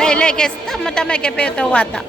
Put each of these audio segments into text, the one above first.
Lei che sta ma da me che peto wata.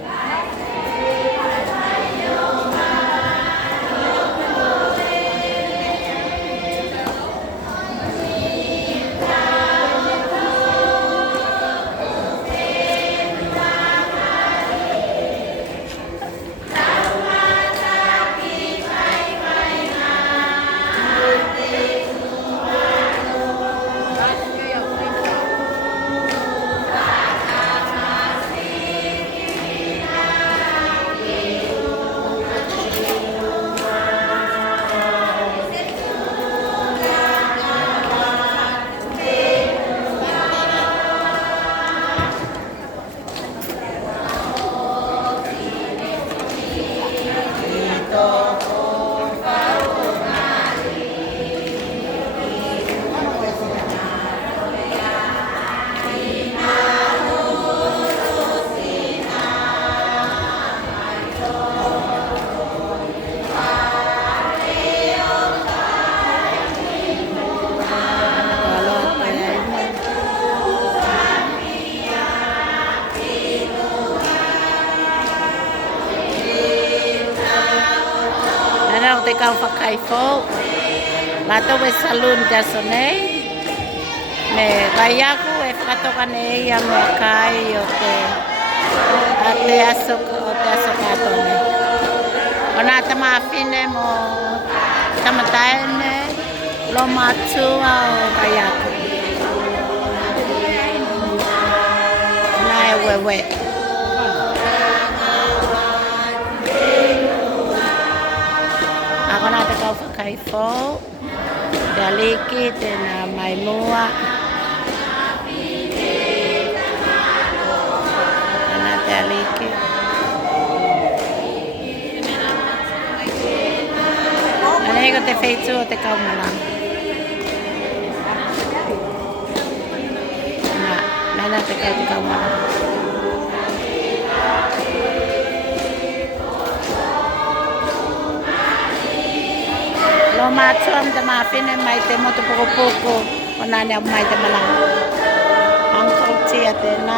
Ano te kau pakai fo. Lato we salon jaso nei. Me vayaku e katokane ia me kai o te ate aso katone. Ona tama fine mo tamataene lo matua o vayaku. Nai wewe. Ako na te kau pakai fo. Daliki te na mai mua. Ana te aliki. Ana ego te feitu o te kaumalang. Ana te kaumalang. Lo matson te mafine mai te moto poko o nane au mai te malang. Angkol tia te na.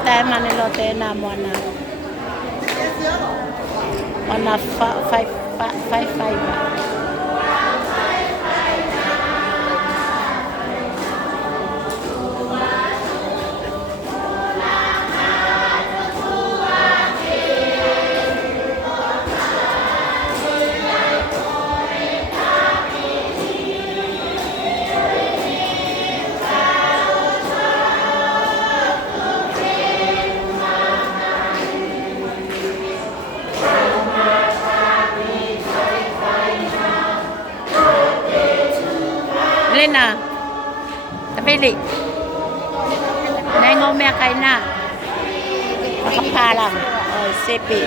Tayo Manilo te na mo na 555. Lena, tapili. Nengo mea kay na. Makapalang. Oh, sipi.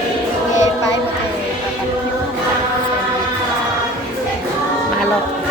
Malo.